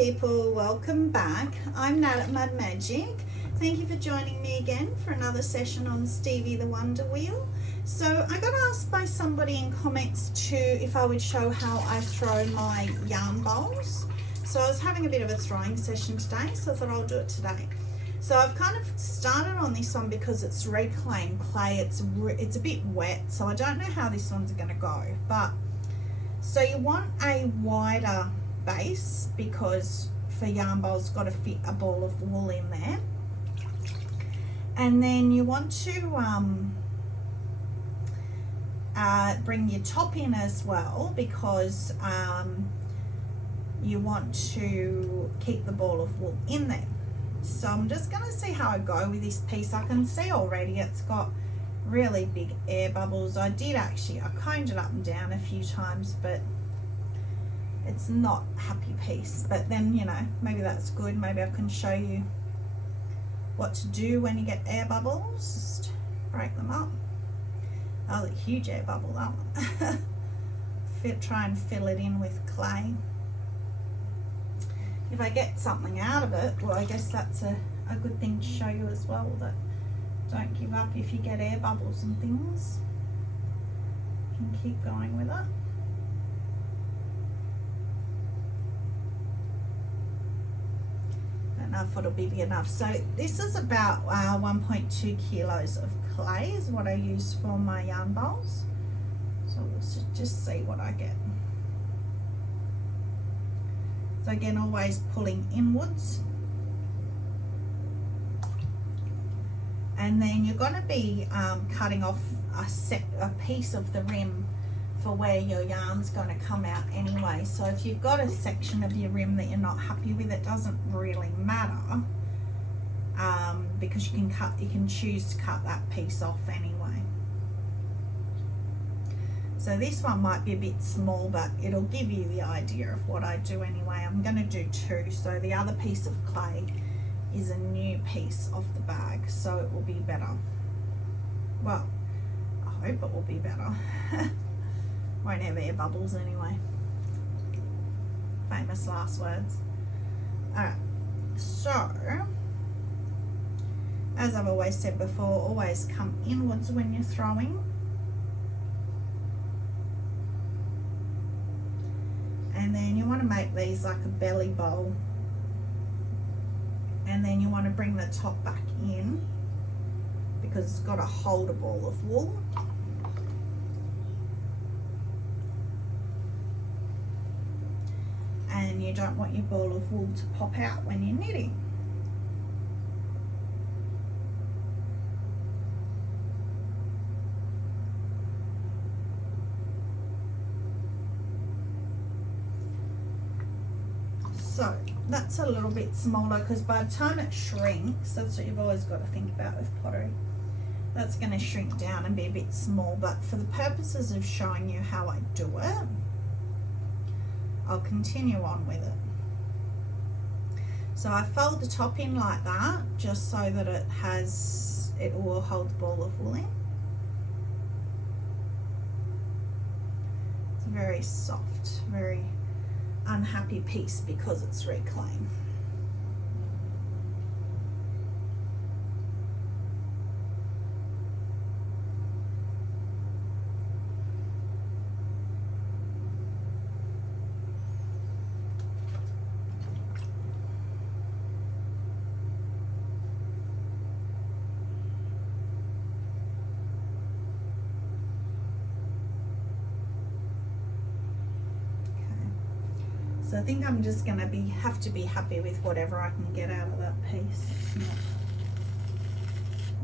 people, welcome back. I'm Nat at Mud Magic. Thank you for joining me again for another session on Stevie the Wonder Wheel. So I got asked by somebody in comments if I would show how I throw my yarn bowls. So I was having a bit of a throwing session today, so I thought I'll do it today. So I've kind of started on this one because it's reclaimed clay. It's a bit wet, so I don't know how this one's going to go. But so you want a wider base because for yarn bowls got to fit a ball of wool in there, and then you want to bring your top in as well because you want to keep the ball of wool in there. So I'm just going to see how I go with this piece. I can see already it's got really big air bubbles. I coned it up and down a few times, but it's not a happy piece. But then, you know, maybe that's good. Maybe I can show you what to do when you get air bubbles. Just break them up. That was a huge air bubble, that one. Try and fill it in with clay. If I get something out of it, well, I guess that's a good thing to show you as well, that don't give up if you get air bubbles and things. You can keep going with it. Don't know if it'll be big enough. So this is about 1.2 kilos of clay is what I use for my yarn bowls. So we'll just see what I get. So again, always pulling inwards. And then you're going to be cutting off a piece of the rim for where your yarn's going to come out anyway. So if you've got a section of your rim that you're not happy with, it doesn't really matter because you can choose to cut that piece off anyway. So this one might be a bit small, but it'll give you the idea of what I do anyway. I'm going to do two. So the other piece of clay is a new piece off the bag, so it will be better. Well, I hope it will be better. Won't have air bubbles anyway. Famous last words. Alright, so as I've always said before, always come inwards when you're throwing. And then you want to make these like a belly bowl. And then you want to bring the top back in because it's got to hold a ball of wool. And you don't want your ball of wool to pop out when you're knitting. So that's a little bit smaller because by the time it shrinks, that's what you've always got to think about with pottery. That's going to shrink down and be a bit small, but for the purposes of showing you how I do it, I'll continue on with it. So I fold the top in like that just so that it will hold the ball of wool in. It's very soft, very unhappy piece because it's reclaimed. So I think I'm just going to have to be happy with whatever I can get out of that piece. It's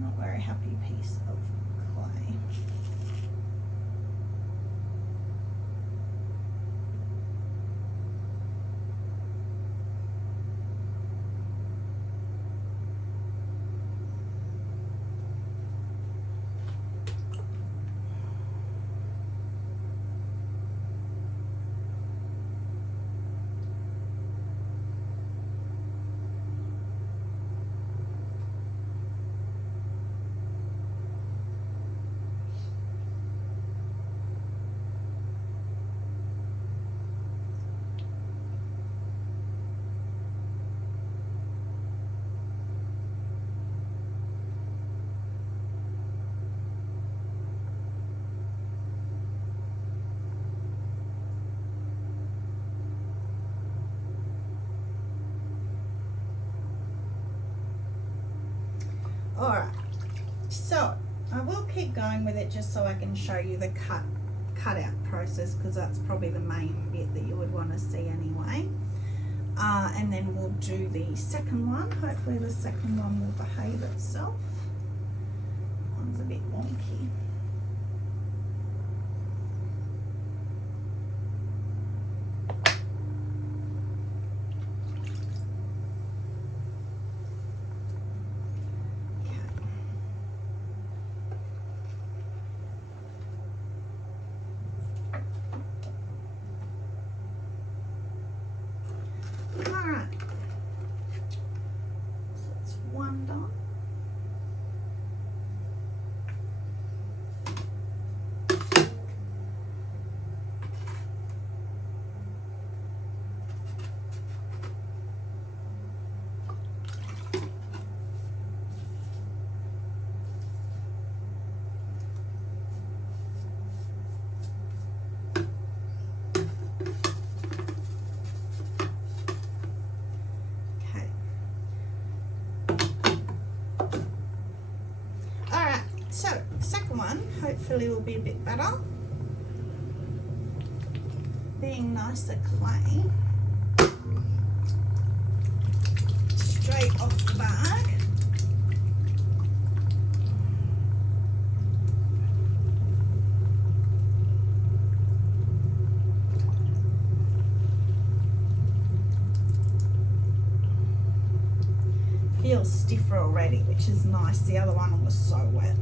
not very happy piece of clay. All right, so I will keep going with it just so I can show you the cutout process, because that's probably the main bit that you would want to see anyway. And then we'll do the second one. Hopefully the second one will behave itself. One's a bit wonky. So, second one hopefully will be a bit better. Being nicer clay. Straight off the bag. Feels stiffer already, which is nice. The other one was so wet.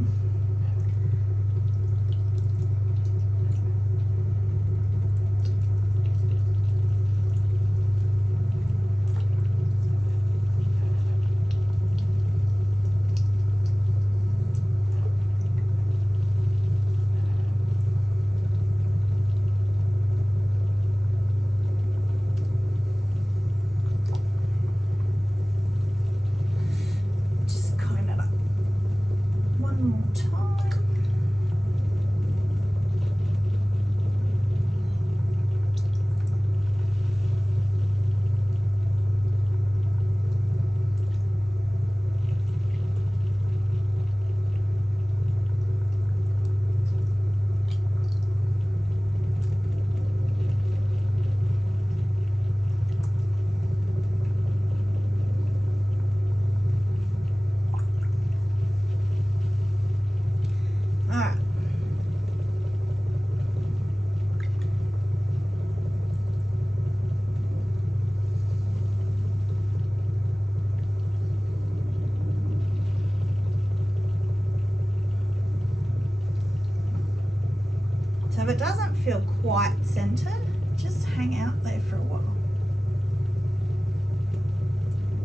So if it doesn't feel quite centered, just hang out there for a while.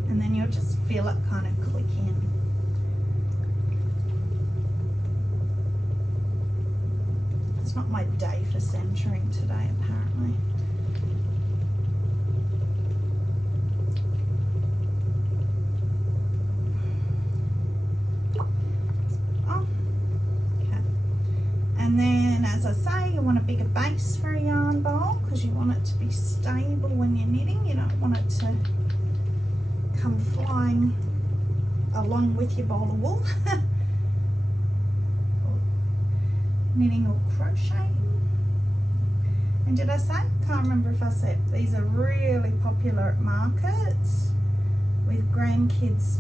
And then you'll just feel it kind of click in. It's not my day for centering today, apparently. And then, as I say, you want a bigger base for a yarn bowl because you want it to be stable when you're knitting. You don't want it to come flying along with your bowl of wool. Knitting or crocheting. And did I say? Can't remember if I said these are really popular at markets with grandkids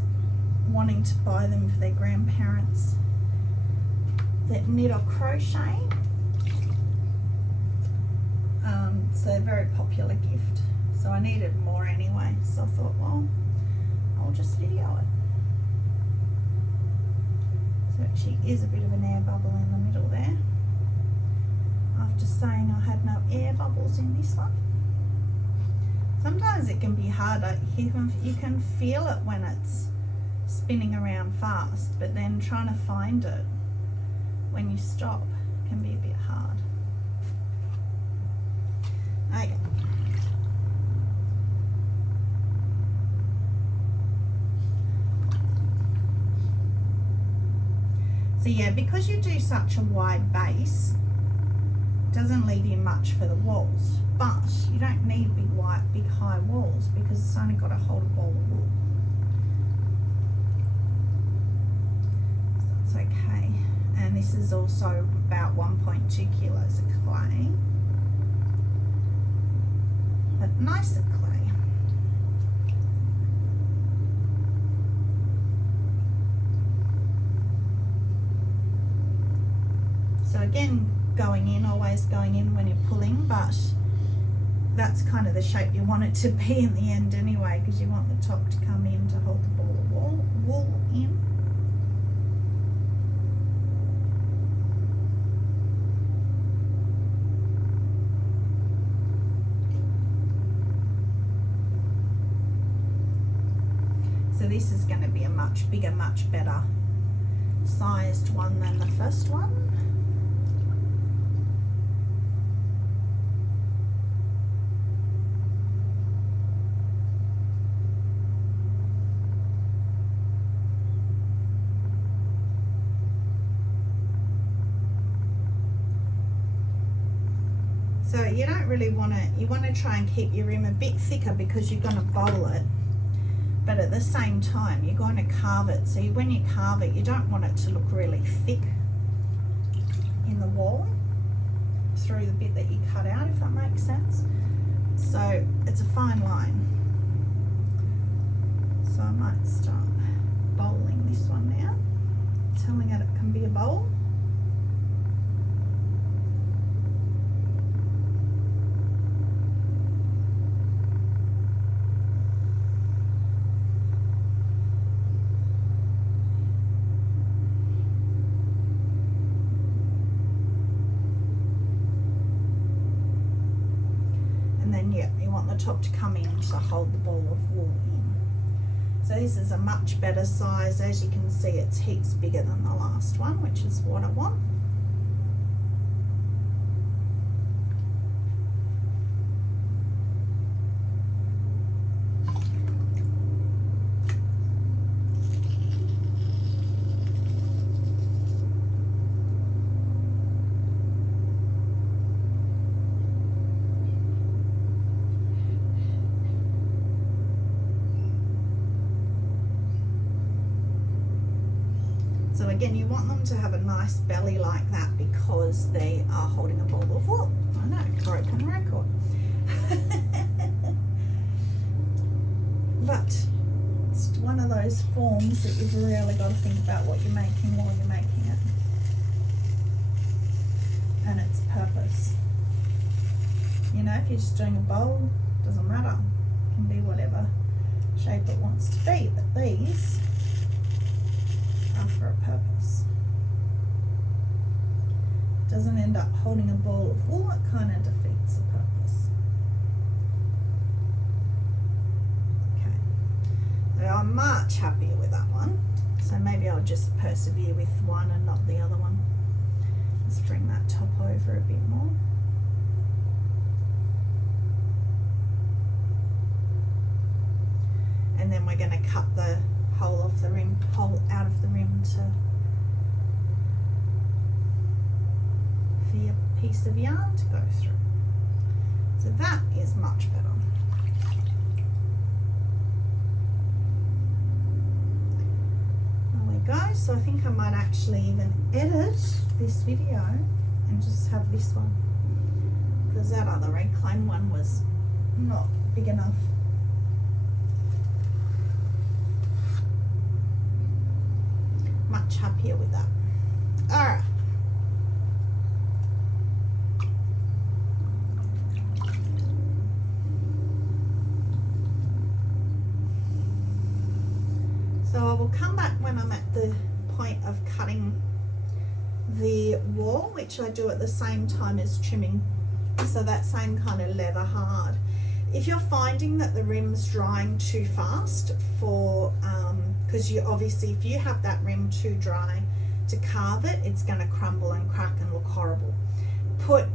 wanting to buy them for their grandparents that knit or crochet. So they're a very popular gift. So I needed more anyway. So I thought, well, I'll just video it. So it actually is a bit of an air bubble in the middle there. After saying I had no air bubbles in this one. Sometimes it can be harder. You can feel it when it's spinning around fast, but then trying to find it when you stop can be a bit hard. Okay. So yeah, because you do such a wide base, it doesn't leave you much for the walls, but you don't need big high walls because it's only got to hold a ball of wool. this is also about 1.2 kilos of clay, but nicer clay. So again, always going in when you're pulling, but that's kind of the shape you want it to be in the end anyway, because you want the top to come in to hold the ball of wool in. So this is going to be a much bigger, much better sized one than the first one. So you don't really want to, you want to try and keep your rim a bit thicker because you're going to bowl it, but at the same time you're going to carve it. So when you carve it, you don't want it to look really thick in the wall through the bit that you cut out, if that makes sense. So it's a fine line. So I might start bowling this one now, telling it can be a bowl. Top to come in to hold the ball of wool in. So this is a much better size. As you can see, it's heaps bigger than the last one, which is what I want. So again, you want them to have a nice belly like that because they are holding a ball of wool. I know, broken record. But it's one of those forms that you've really got to think about what you're making while you're making it. And its purpose. You know, if you're just doing a bowl, doesn't matter. It can be whatever shape it wants to be. But these for a purpose. Doesn't end up holding a ball of wool, it kind of defeats the purpose. Okay, so I'm much happier with that one, so maybe I'll just persevere with one and not the other one. Let's bring that top over a bit more. And then we're going to cut the hole out of the rim for your piece of yarn to go through. So that is much better. There we go. So I think I might actually even edit this video and just have this one, because that other reclaim one was not big enough. Much happier with that. All right. So I will come back when I'm at the point of cutting the wall, which I do at the same time as trimming. So that same kind of leather hard. If you're finding that the rim's drying too fast for because you obviously, if you have that rim too dry to carve it, it's going to crumble and crack and look horrible. Put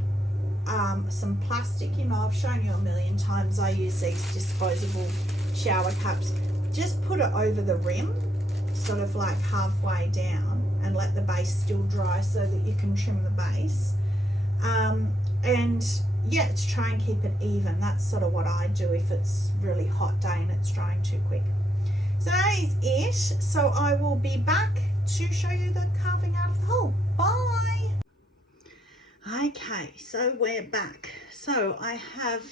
some plastic, you know, I've shown you a million times, I use these disposable shower caps. Just put it over the rim, sort of like halfway down, and let the base still dry so that you can trim the base. And yeah, to try and keep it even. That's sort of what I do if it's really hot day and it's drying too quick. So that is it. So I will be back to show you the carving out of the hole. Bye. Okay, so we're back. So I have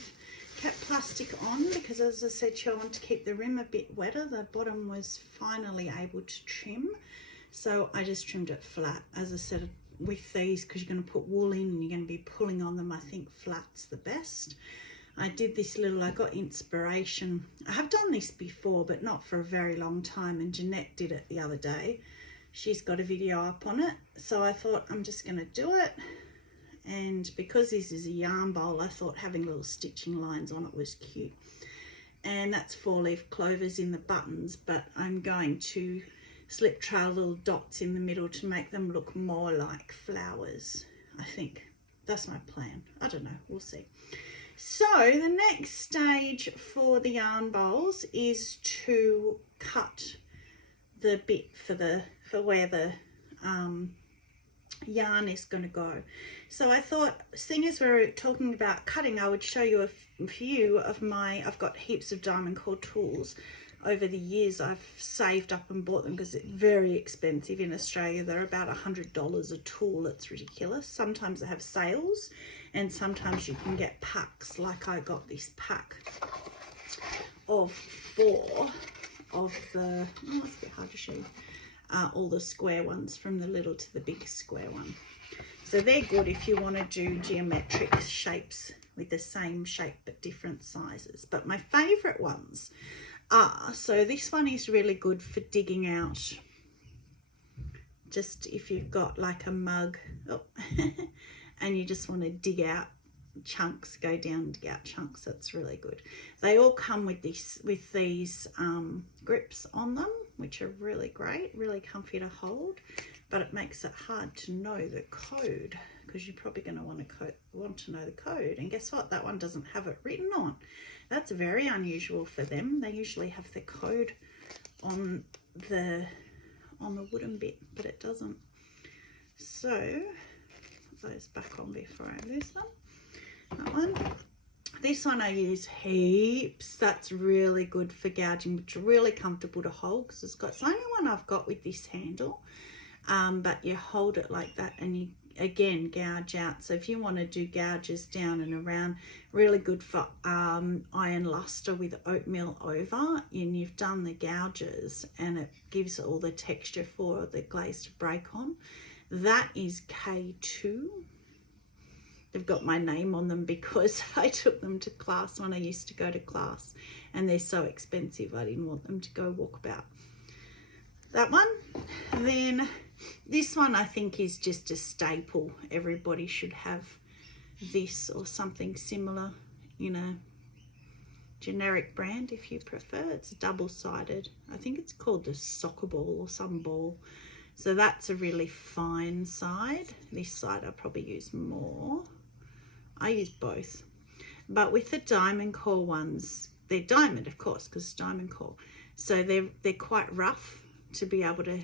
kept plastic on because, as I said, I want to keep the rim a bit wetter. The bottom was finally able to trim, so I just trimmed it flat. As I said, with these, because you're going to put wool in and you're going to be pulling on them, I think flat's the best. I did this little, I got inspiration. I have done this before, but not for a very long time, and Jeanette did it the other day. She's got a video up on it, so I thought I'm just going to do it. And because this is a yarn bowl, I thought having little stitching lines on it was cute. And that's 4-leaf clovers in the buttons, but I'm going to slip trail little dots in the middle to make them look more like flowers. I think that's my plan. I don't know, we'll see. So the next stage for the yarn bowls is to cut the bit for where the yarn is going to go. So I thought, seeing as we're talking about cutting, I would show you a few of I've got heaps of diamond core tools. Over the years I've saved up and bought them because it's very expensive in Australia. They're about $100 a tool. It's ridiculous. Sometimes they have sales and sometimes you can get packs. Like I got this pack of 4 of the, oh, it's a bit hard to show you, all the square ones, from the little to the big square one. So they're good if you want to do geometric shapes with the same shape but different sizes. But my favorite ones are, so this one is really good for digging out, just if you've got like a mug, oh, and you just want to dig out chunks, go down and dig out chunks. That's really good. They all come with these grips on them, which are really great, really comfy to hold, but it makes it hard to know the code because you're probably going to want to know the code. And guess what? That one doesn't have it written on. That's very unusual for them. They usually have the code on the wooden bit, but it doesn't. So put those back on before I lose them. That one. This one I use heaps. That's really good for gouging, which is really comfortable to hold because it's the only one I've got with this handle. But you hold it like that and you again gouge out. So if you want to do gouges down and around, really good for iron luster with oatmeal over, and you've done the gouges and it gives all the texture for the glaze to break on. That is K2. They've got my name on them because I took them to class when I used to go to class, and they're so expensive I didn't want them to go walkabout. That one. Then this one I think is just a staple. Everybody should have this or something similar in a generic brand if you prefer. It's double-sided. I think it's called the soccer ball or some ball. So that's a really fine side. This side I'll probably use more. I use both. But with the diamond core ones, they're diamond, of course, because it's diamond core. So they're quite rough to be able to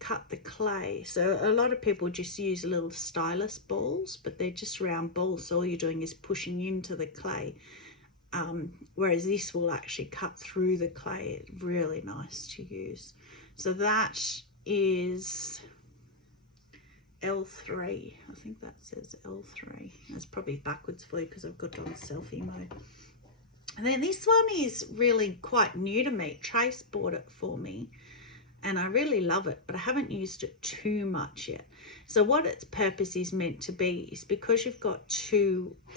cut the clay. So a lot of people just use little stylus balls, but they're just round balls. So all you're doing is pushing into the clay. Whereas this will actually cut through the clay. It's really nice to use. So that is L3. I think that says L3. That's probably backwards for you because I've got it on selfie mode. And then this one is really quite new to me. Trace bought it for me and I really love it, but I haven't used it too much yet. So what its purpose is meant to be is because you've got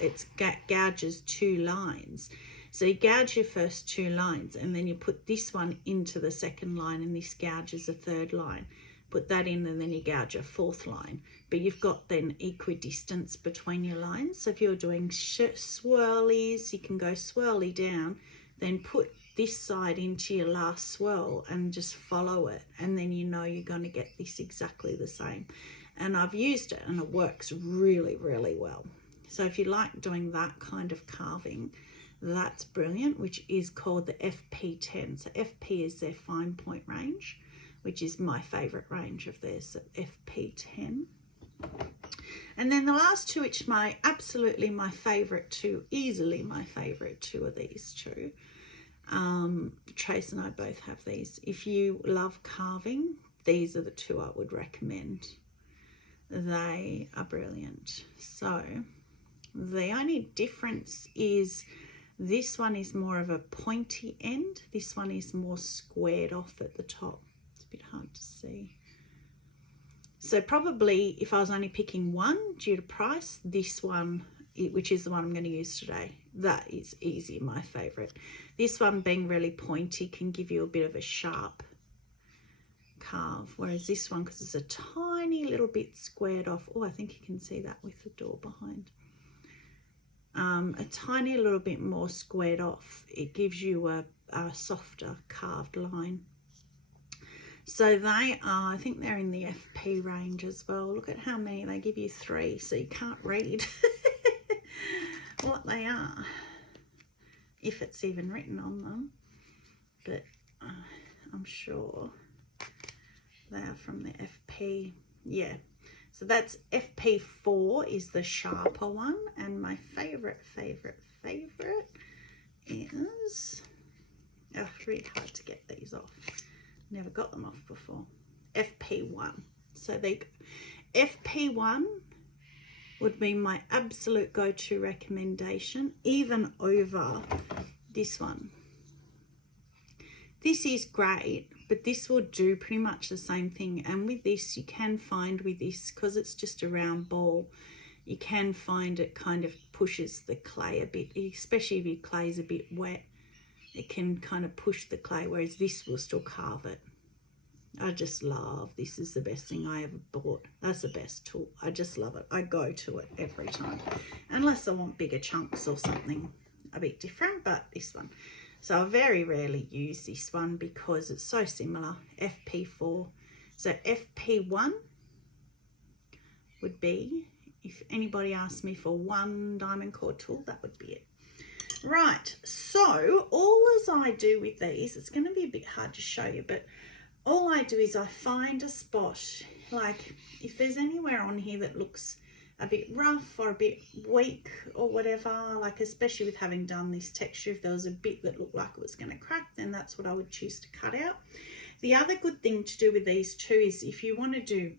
it gouges 2 lines. So you gouge your first 2 lines and then you put this one into the second line and this gouges a 3rd line. Put that in and then you gouge a 4th line. But you've got then equidistance between your lines. So if you're doing swirlies, you can go swirly down, then put this side into your last swirl and just follow it. And then you know you're going to get this exactly the same. And I've used it and it works really, really well. So if you like doing that kind of carving, that's brilliant, which is called the FP10. So FP is their fine point range, which is my favorite range of theirs, so FP10. And then the last 2, which absolutely my favorite 2, easily my favorite 2 of these 2. Trace and I both have these. If you love carving, these are the two I would recommend. They are brilliant. So the only difference is this one is more of a pointy end. This one is more squared off at the top. It's a bit hard to see. So probably if I was only picking one due to price, this one, which is the one I'm going to use today, that is easy, my favorite. This one being really pointy can give you a bit of a sharp carve, whereas this one, because it's a tiny little bit squared off, oh, I think you can see that with the door behind, a tiny little bit more squared off, it gives you a softer carved line. So they are, I think they're in the FP range as well. Look at how many, they give you 3, so you can't read what they are, if it's even written on them, but I'm sure they are from the FP. Yeah, so that's FP4 is the sharper one, and my favorite is, oh, it's really hard to get these off, never got them off before, FP1. So they, FP1 would be my absolute go-to recommendation, even over this one. This is great, but this will do pretty much the same thing. And with this, you can find with this, because it's just a round ball, you can find it kind of pushes the clay a bit, especially if your clay is a bit wet. It can kind of push the clay, whereas this will still carve it. I just love, this is the best thing I ever bought. That's the best tool. I just love it. I go to it every time, unless I want bigger chunks or something a bit different, but this one. So I very rarely use this one because it's so similar, FP4. So FP1 would be, if anybody asked me for one diamond core tool, that would be it. Right, so all as I do with these, it's going to be a bit hard to show you, but all I do is I find a spot, like if there's anywhere on here that looks a bit rough or a bit weak or whatever, like especially with having done this texture, if there was a bit that looked like it was going to crack, then that's what I would choose to cut out. The other good thing to do with these too is if you want to do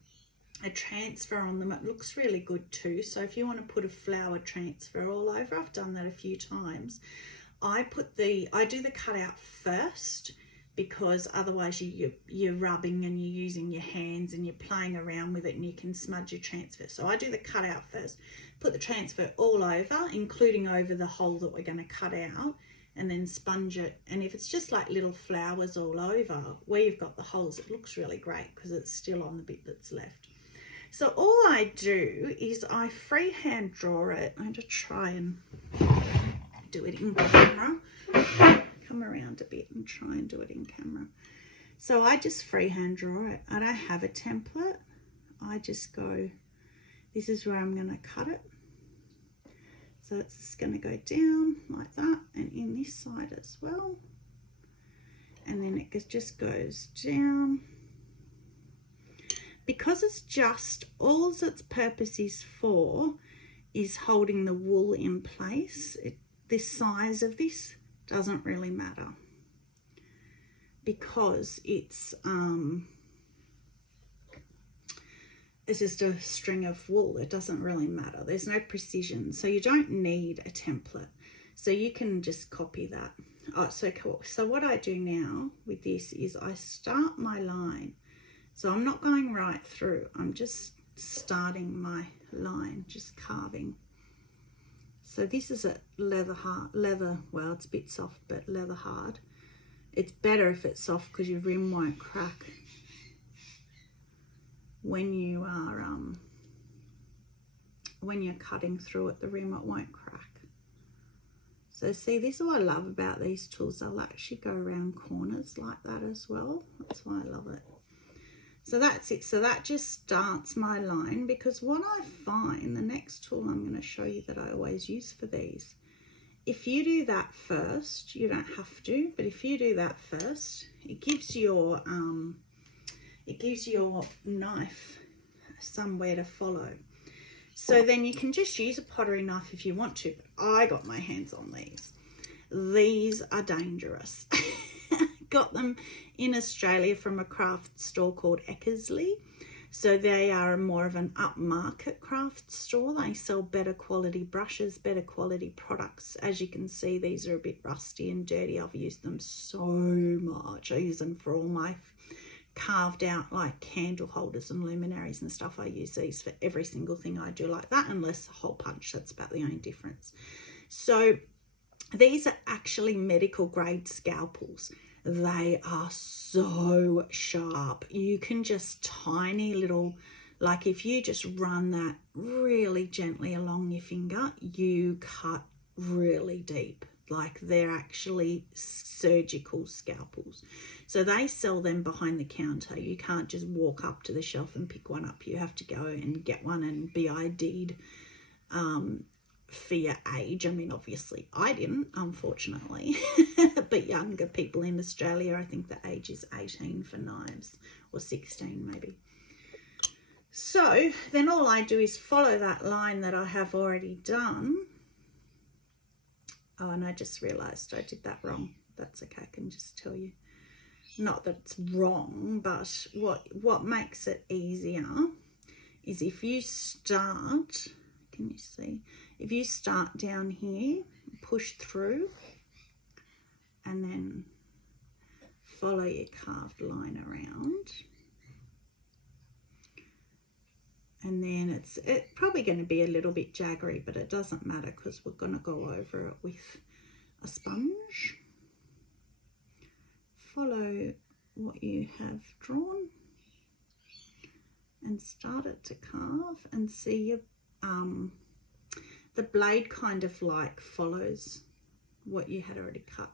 a transfer on them, it looks really good too. So if you want to put a flower transfer all over, I've done that a few times. I do the cutout first, because otherwise you're rubbing and you're using your hands and you're playing around with it and you can smudge your transfer. So I do the cutout first, put the transfer all over, including over the hole that we're going to cut out, and then sponge it. And if it's just like little flowers all over where you've got the holes, it looks really great because it's still on the bit that's left. So all I do is I freehand draw it. I'm going to try and do it in camera. Come around a bit and try and do it in camera. So I just freehand draw it. I don't have a template. I just go, this is where I'm going to cut it. So it's just going to go down like that, and in this side as well. And then it just goes down. Because it's just, all its purpose is for is holding the wool in place. The size of this doesn't really matter because it's just a string of wool. It doesn't really matter. There's no precision, so you don't need a template. So you can just copy that. Oh, so cool. So what I do now with this is I start my line. So I'm not going right through. I'm just starting my line, just carving. So this is a leather, well, it's a bit soft, but leather hard. It's better if it's soft because your rim won't crack when you are when you're cutting through it. The rim, it won't crack. So see, this is what I love about these tools. They'll actually go around corners like that as well. That's why I love it. So that's it. So that just starts my line, because what I find, the next tool I'm going to show you that I always use for these, if you do that first, you don't have to, but if you do that first, it gives your knife somewhere to follow. So then you can just use a pottery knife if you want to, but I got my hands on these. These are dangerous. Got them in Australia from a craft store called Eckersley. So they are more of an upmarket craft store. They sell better quality brushes, better quality products. As you can see, these are a bit rusty and dirty. I've used them so much. I use them for all my carved out like candle holders and luminaries and stuff. I use these for every single thing I do like that, unless a hole punch. That's about the only difference. So these are actually medical grade scalpels. They are so sharp. You can just tiny little, like if you just run that really gently along your finger, you cut really deep. Like they're actually surgical scalpels. So they sell them behind the counter. You can't just walk up to the shelf and pick one up. You have to go and get one and be ID'd for your age. I mean, obviously I didn't, unfortunately, but younger people in Australia, I think the age is 18 for knives, or 16 maybe. So then all I do is follow that line that I have already done. Oh, and I just realized I did that wrong. That's okay, I can just tell you. Not that it's wrong, but what makes it easier is if you start, can you see? If you start down here, push through, and then follow your carved line around. And then it's probably going to be a little bit jaggery, but it doesn't matter because we're going to go over it with a sponge. Follow what you have drawn and start it to carve, and see your the blade kind of like follows what you had already cut.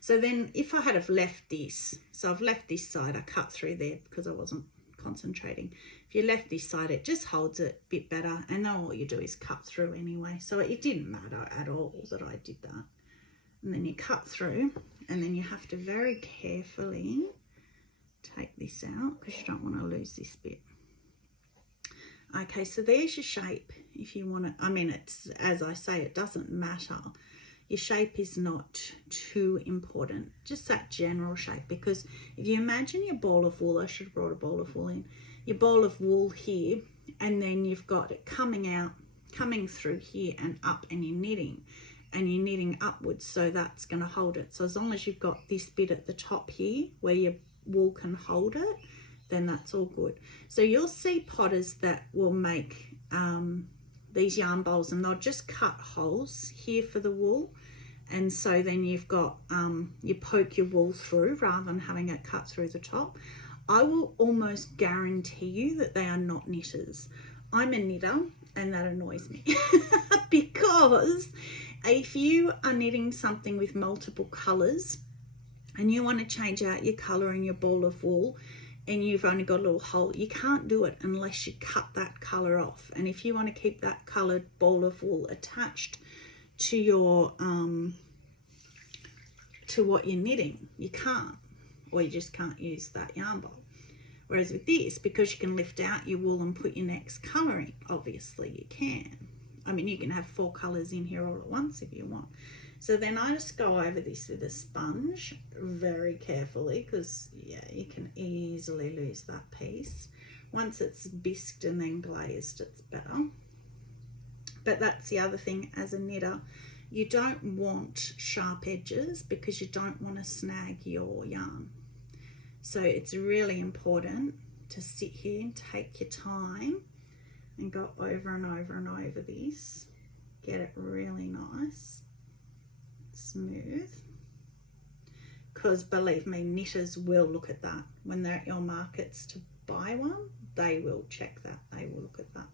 So then if I had have left this, so I've left this side, I cut through there because I wasn't concentrating. If you left this side, it just holds it a bit better, and then all you do is cut through anyway. So it didn't matter at all that I did that. And then you cut through, and then you have to very carefully take this out because you don't want to lose this bit. Okay, so there's your shape. If you want to, I mean, it's, as I say, it doesn't matter. Your shape is not too important, just that general shape. Because if you imagine your ball of wool, I should have brought a ball of wool in, your ball of wool here, and then you've got it coming out, coming through here and up, and you're knitting upwards, so that's going to hold it. So as long as you've got this bit at the top here where your wool can hold it, then that's all good. So you'll see potters that will make these yarn bowls, and they'll just cut holes here for the wool, and so then you've got you poke your wool through rather than having it cut through the top. I will almost guarantee you that they are not knitters. I'm a knitter, and that annoys me because if you are knitting something with multiple colors and you want to change out your color in your ball of wool, and you've only got a little hole, you can't do it unless you cut that color off. And if you want to keep that colored ball of wool attached to your to what you're knitting, you can't, or you just can't use that yarn bowl. Whereas with this, because you can lift out your wool and put your next color in, obviously you can. I mean, you can have 4 colors in here all at once if you want. So then I just go over this with a sponge very carefully, because yeah, you can easily lose that piece. Once it's bisked and then glazed, it's better. But that's the other thing as a knitter, you don't want sharp edges because you don't want to snag your yarn. So it's really important to sit here and take your time and go over and over and over this. Get it really nice, smooth, because believe me, knitters will look at that when they're at your markets to buy one. They will check that, they will look at that.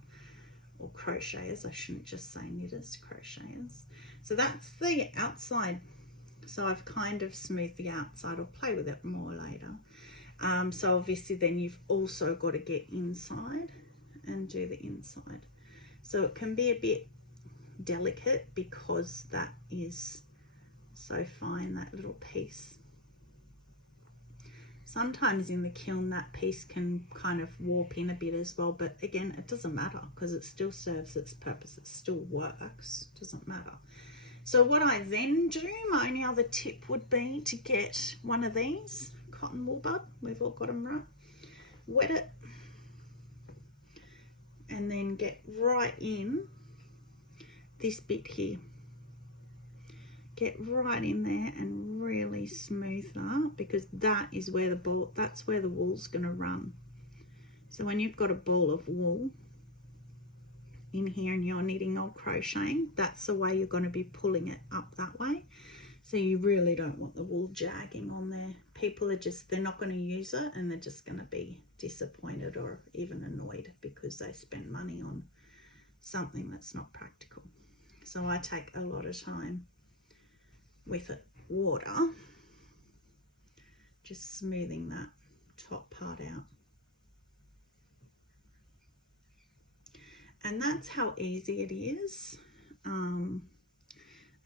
Or crocheters, I shouldn't just say knitters, crocheters. So that's the outside. So I've kind of smoothed the outside. I'll play with it more later. So obviously then you've also got to get inside and do the inside. So it can be a bit delicate because that is so fine, that little piece. Sometimes in the kiln that piece can kind of warp in a bit as well, but again, it doesn't matter because it still serves its purpose, it still works, doesn't matter. So what I then do, my only other tip would be to get one of these, cotton wool bud, we've all got them right, wet it, and then get right in this bit here. Get right in there and really smooth that, because that is where that's where the wool's going to run. So when you've got a ball of wool in here and you're knitting or crocheting, that's the way you're going to be pulling it up that way. So you really don't want the wool jagging on there. People are just, they're not going to use it, and they're just going to be disappointed or even annoyed because they spent money on something that's not practical. So I take a lot of time with it, water, just smoothing that top part out. And that's how easy it is.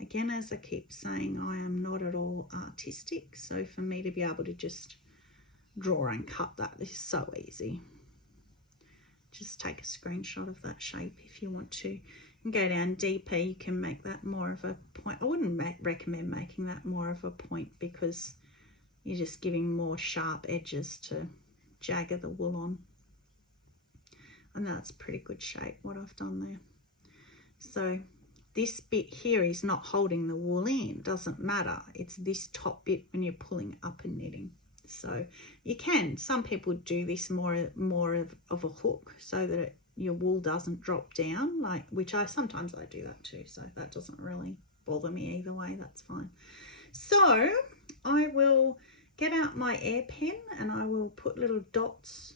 Again, as I keep saying, I am not at all artistic, so for me to be able to just draw and cut that is so easy. Just take a screenshot of that shape if you want to. And go down deeper, you can make that more of a point. I wouldn't recommend making that more of a point, because you're just giving more sharp edges to jagger the wool on. And that's a pretty good shape what I've done there. So this bit here is not holding the wool in, doesn't matter. It's this top bit when you're pulling up and knitting. So you can, some people do this more of a hook so that your wool doesn't drop down, like, which sometimes I do that too, so that doesn't really bother me either way, that's fine. So I will get out my air pen and I will put little dots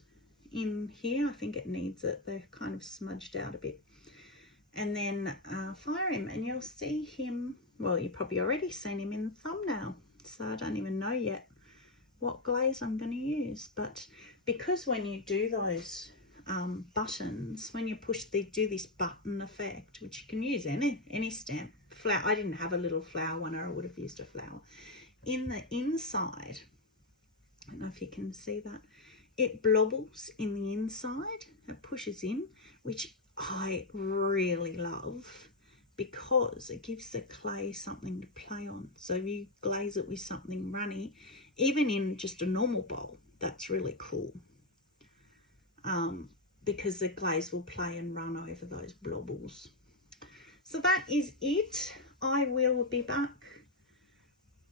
in here. I think it needs it, they're kind of smudged out a bit, and then fire him, and you'll see him, well, you've probably already seen him in the thumbnail, so I don't even know yet what glaze I'm going to use. But because when you do those buttons, when you push, they do this button effect, which you can use any stamp. Flower, I didn't have a little flower one, or I would have used a flower. In the inside, I don't know if you can see that, it blobbles in the inside, it pushes in, which I really love, because it gives the clay something to play on. So if you glaze it with something runny, even in just a normal bowl, that's really cool, because the glaze will play and run over those blobbles. So that is it. I will be back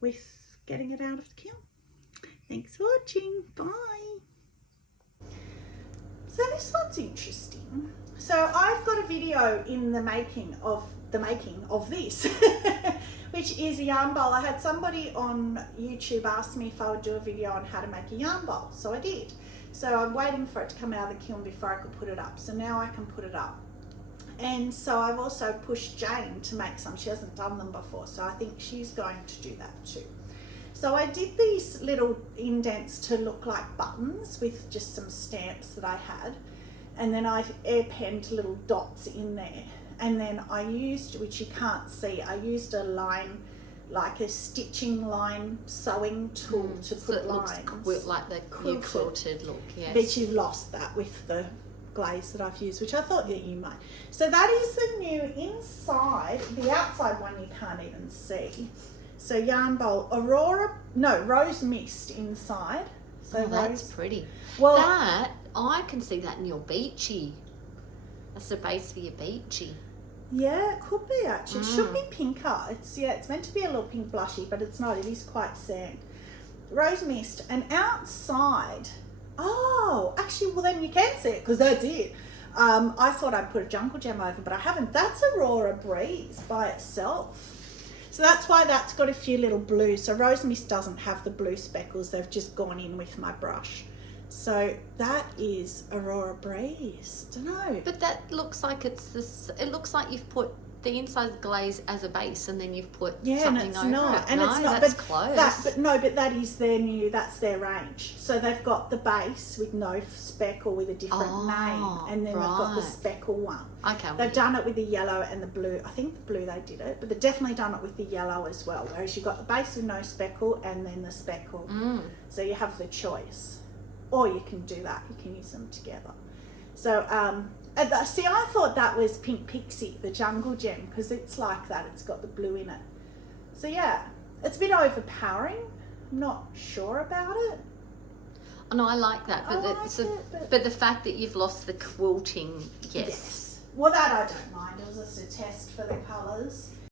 with getting it out of the kiln. Thanks for watching. Bye. So this one's interesting. So I've got a video in the making of this, which is a yarn bowl. I had somebody on YouTube ask me if I would do a video on how to make a yarn bowl, so I did. So I'm waiting for it to come out of the kiln before I could put it up. So now I can put it up. And so I've also pushed Jane to make some. She hasn't done them before, so I think she's going to do that too. So I did these little indents to look like buttons with just some stamps that I had. And then I air penned little dots in there. And then I used, which you can't see, I used a line, like a stitching line sewing tool to so put it lines. Looks like the quilted look, yes. But you've lost that with the glaze that I've used, which I thought that you might. So that is the new inside. The outside one you can't even see. So yarn bowl, Rose Mist inside. So that's pretty. Well, that, I can see that in your beachy. That's the base for your beachy. Yeah, it could be actually. It should be pinker. It's meant to be a little pink blushy, but it's not. It is quite sand. Rose Mist, and outside. Oh, actually, well then you can see it, because that's it. I thought I'd put a Jungle Gem over, but I haven't. That's Aurora Breeze by itself. So that's why that's got a few little blues. So Rose Mist doesn't have the blue speckles. They've just gone in with my brush. So that is Aurora Breeze. Don't know. But that looks like it's this. It looks like you've put the inside glaze as a base, and then you've put something and it's over not. it. And no, it's not. That's but close. but that is their new. That's their range. So they've got the base with no speckle with a different name, and then they've got the speckle one. Okay. They've done it with the yellow and the blue. I think the blue they did it, but they've definitely done it with the yellow as well. Whereas you've got the base with no speckle and then the speckle. So you have the choice. Or you can do that, you can use them together. So, see, I thought that was Pink Pixie, the Jungle Gem, because it's like that, it's got the blue in it. So yeah, it's a bit overpowering. I'm not sure about it. Oh, no, I like that, but, I like it, but the fact that you've lost the quilting, yes. Well, that I don't mind. It was just a test for the colours.